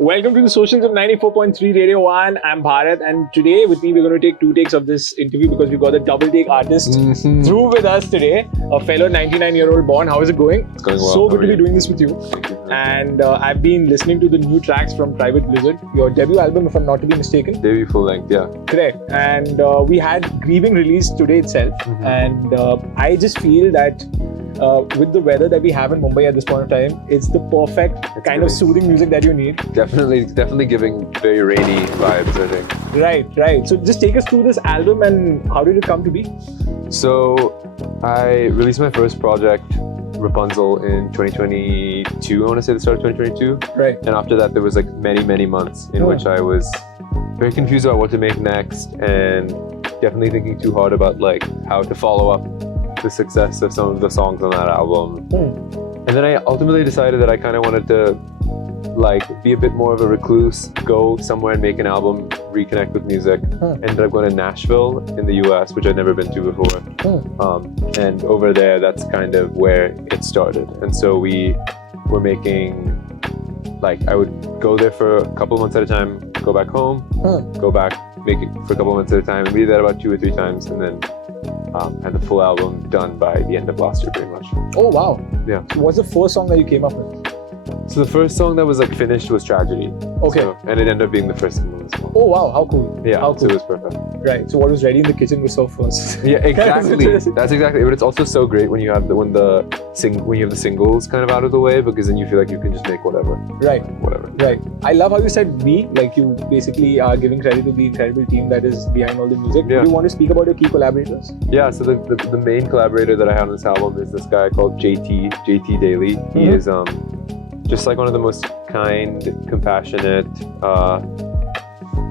Welcome to the socials of 94.3 Radio 1. I'm Bhaarat, and today with me we're going to take two takes of this interview because we've got the double take artist Dhruv with us today, a fellow 99-year-old born. How is it going? It's going well. So good to be doing this with you. Thank you. And I've been listening to the new tracks from Private Blizzard, your debut album, if I'm not to be mistaken. Debut full length, yeah. Correct. And we had Grieving released today itself, and I just feel that with the weather that we have in Mumbai at this point of time, it's the perfect kind of soothing music that you need. Definitely giving very rainy vibes, I think. Right. So just take us through this album and how did it come to be? So I released my first project, Rapunzel, in 2022. I want to say the start of 2022. Right. And after that, there was like many months in which I was very confused about what to make next, and definitely thinking too hard about like how to follow up the success of some of the songs on that album. And then I ultimately decided that I kind of wanted to like be a bit more of a recluse, go somewhere and make an album, reconnect with music. Ended up going to Nashville in the US, which I'd never been to before. And over there, that's kind of where it started. And so we were making, like, I would go there for a couple of months at a time, go back home, go back, make it for a couple of months at a time, and be there about 2 or 3 times, and then had the full album done by the end of last year, pretty much. Oh, wow. Yeah. So what's the first song that you came up with? So the first song that was like finished was Tragedy. Okay. So, and it ended up being the first single as well. Oh, wow. How cool. Yeah, how cool. So it was perfect. Right. So what was ready in the kitchen was served first. Yeah, exactly. That's exactly. But it's also so great when you have the singles kind of out of the way, because then you feel like you can just make whatever. Right. Whatever. Right. I love how you said we, like you basically are giving credit to the incredible team that is behind all the music. Yeah. Do you want to speak about your key collaborators? Yeah. So the main collaborator that I had on this album is this guy called JT Daly. He is just like one of the most kind, compassionate,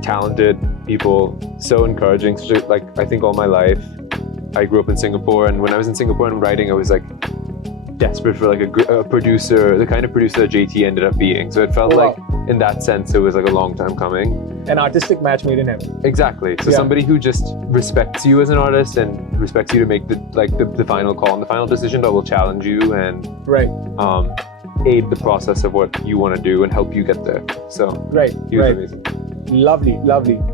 talented people, so encouraging. So, like, I think all my life, I grew up in Singapore, and when I was in Singapore and writing, I was like desperate for like a producer, the kind of producer that JT ended up being. So it felt like, in that sense, it was like a long time coming. An artistic match made in heaven. Exactly. So somebody who just respects you as an artist and respects you to make the final call and the final decision, but will challenge you and aid the process of what you want to do and help you get there. So he was amazing. Lovely.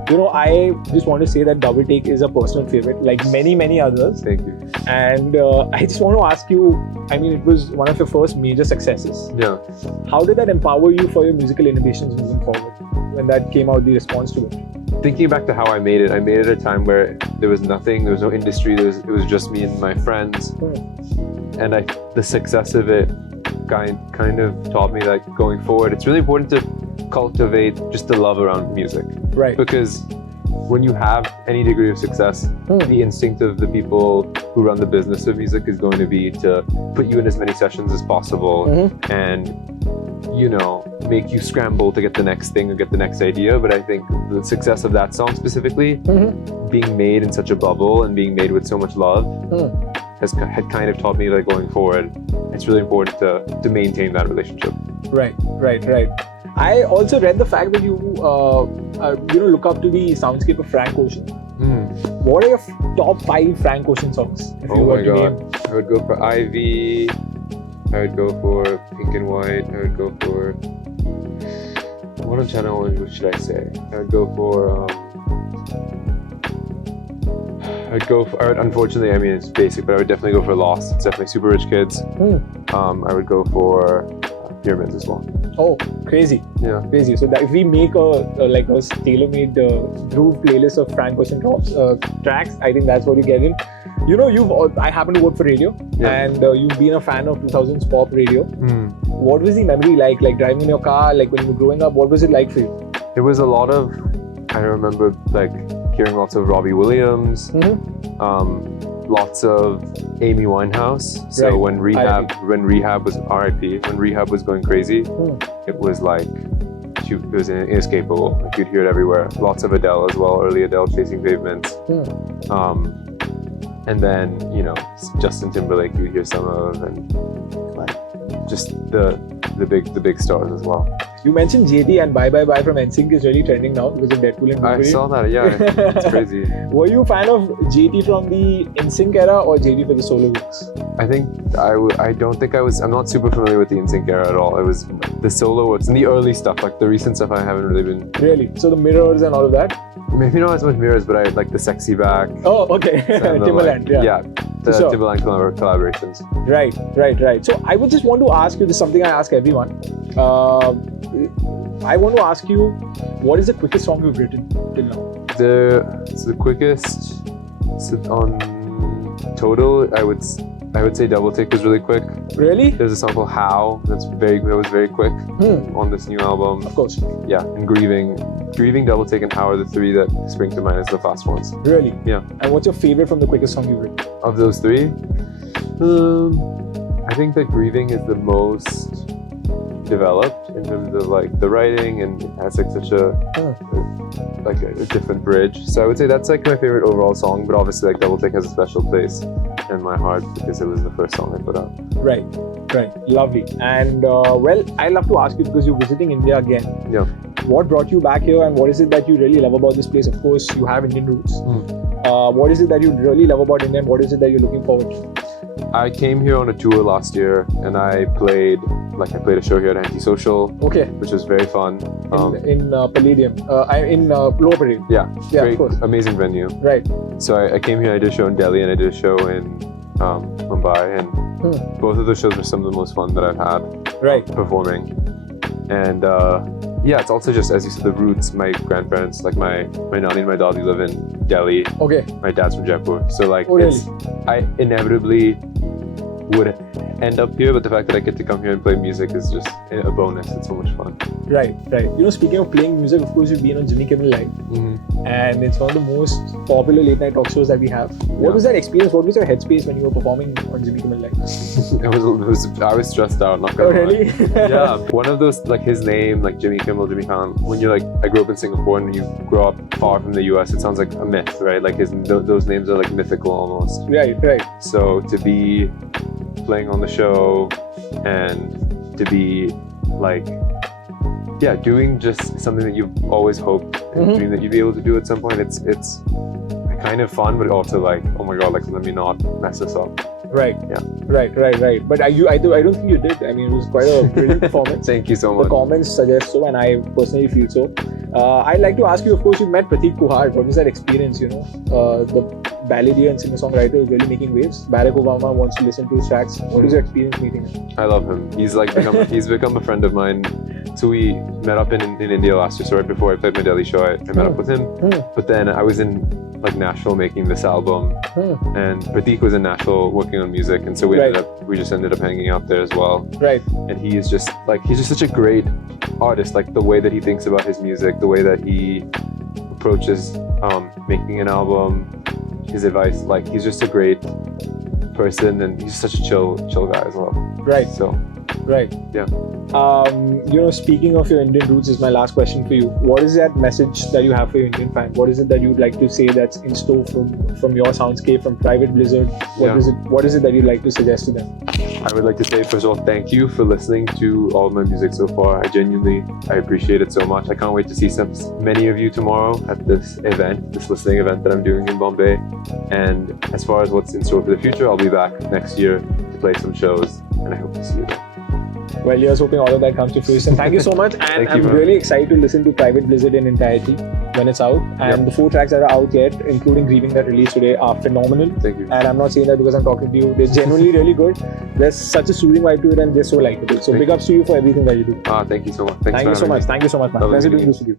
You know, I just want to say that Double Take is a personal favorite, like many others. Thank you. And I just want to ask you, I mean, it was one of your first major successes. Yeah. How did that empower you for your musical innovations moving forward when that came out, the response to it? Thinking back to how I made it at a time where there was nothing, there was no industry, it was just me and my friends. And the success of it kind of taught me that going forward, it's really important to cultivate just the love around music. Right. Because when you have any degree of success, the instinct of the people who run the business of music is going to be to put you in as many sessions as possible and, you know, make you scramble to get the next thing or get the next idea. But I think the success of that song specifically, being made in such a bubble and being made with so much love, had kind of taught me that going forward, it's really important to maintain that relationship. Right. I also read the fact that you look up to the soundscape of Frank Ocean. What are your top 5 Frank Ocean songs? Oh my god. I would go for Ivy. I would go for Pink and White. I would go for... What on Channel Orange, what should I say? I would go for... unfortunately, I mean, it's basic, but I would definitely go for Lost. It's definitely Super Rich Kids. I would go for Pyramids as well. Oh, crazy. Yeah. Crazy. So that if we make a tailor-made Dhruv playlist of Frank Ocean tracks, I think that's what you get in. You know, I happen to work for radio, and you've been a fan of 2000s pop radio. What was the memory like driving in your car, like when you were growing up? What was it like for you? It was a lot of, I remember like hearing lots of Robbie Williams, lots of Amy Winehouse. So when Rehab was R.I.P., when Rehab was going crazy, it was like, it was inescapable. Like you'd hear it everywhere. Lots of Adele as well, early Adele, Chasing Pavements. And then, you know, Justin Timberlake you'd hear some of, and like just the big stars as well. You mentioned JT and Bye Bye Bye from NSYNC is really trending now because of Deadpool and I Wolverine. saw that. Yeah, it's crazy. Were you a fan of JT from the NSYNC era or JT for the solo works? I think I don't think I was. I'm not super familiar with the NSYNC era at all. It was the solo works and the early stuff. Like the recent stuff, I haven't really been. Really? So the mirrors and all of that? Maybe not as much mirrors, but I like the sexy back. Oh, okay. and the, Timbaland, like, yeah. The Sure. Timbaland collaborations. Right. So I would just want to ask you, this is something I ask everyone. I want to ask you, what is the quickest song you've written till now? The quickest on total, I would say Double Take was really quick. Really? There's a song called How that was very quick on this new album. Of course. Yeah, and Grieving, Double Take, and How are the three that spring to mind as the fast ones. Really? Yeah. And what's your favorite from the quickest song you've written? Of those three, I think that Grieving is the most developed in terms of like the writing, and it has like such a different bridge. So I would say that's like my favorite overall song. But obviously, like Double Take has a special place in my heart because it was the first song I put out. Right. Lovely. And well, I'd love to ask you, because you're visiting India again. Yeah. What brought you back here, and what is it that you really love about this place? Of course, you have Indian roots. What is it that you really love about India, and what is it that you're looking forward to? I came here on a tour last year, and I played a show here at Antisocial, Okay. which was very fun. In Palladium, in Lower Parade. Yeah, Yeah, of course. amazing venue. Right. So I came here, I did a show in Delhi, and I did a show in Mumbai, and both of those shows were some of the most fun that I've had Right. performing. And yeah, it's also just, as you said, the roots. My grandparents, like my nani and my dadi live in Delhi. Okay. My dad's from Jaipur, so like Oh, really? I inevitably would end up here, but the fact that I get to come here and play music is just a bonus. It's so much fun. Right. You know, speaking of playing music, of course, you've been on Jimmy Kimmel Live, and it's one of the most popular late night talk shows that we have. What was that experience? What was your headspace when you were performing on Jimmy Kimmel Live? I was stressed out. Not gonna Oh, lie. really? Yeah, one of those, like his name, like Jimmy Kimmel, Jimmy Khan. When you're like, I grew up in Singapore, and you grow up far from the US, it sounds like a myth, right? Like those names are like mythical almost. Right. So to be playing on the show and to be like, yeah, doing just something that you've always hoped and dreamed that you'd be able to do at some point. It's kind of fun, but also like, oh my god, like let me not mess this up. Right. Yeah. Right. But I don't think you did. I mean, it was quite a brilliant performance. Thank you so The much. comments suggest so, and I personally feel so. I'd like to ask you, of course, you met Prateek Kuhad. What was that experience, you know? The balladeer and singer-songwriter is really making waves. Barack Obama wants to listen to his tracks. What was your experience meeting him? I love him. He's like he's become a friend of mine. So we met up in India last year. So right before I played my Delhi show, I met up with him. But then I was in like Nashville making this album, and Prateek was in Nashville working on music, and so we just ended up hanging out there as well. Right. And he's just such a great artist. Like the way that he thinks about his music, the way that he approaches making an album, his advice. Like he's just a great person, and he's such a chill guy as well. Right. So. Right. Yeah. You know, speaking of your Indian roots, is my last question for you. What is that message that you have for your Indian fan? What is it that you'd like to say that's in store from your soundscape, from Private Blizzard? What is it that you'd like to suggest to them? I would like to say, first of all, thank you for listening to all of my music so far. I appreciate it so much. I can't wait to see many of you tomorrow at this listening event that I'm doing in Bombay. And as far as what's in store for the future, I'll be back next year to play some shows, and I hope to see you there. Well, here's hoping all of that comes to fruition. Thank you so much, and I'm really excited to listen to Private Blizzard in entirety when it's out. And the 4 tracks that are out yet, including Grieving that released today, are phenomenal. Thank you. And I'm not saying that because I'm talking to you. They're genuinely really good. There's such a soothing vibe to it, and they're so likable. So big ups to you for everything that you do. Thank you so much. Thank you so much, man. Pleasure doing this with you.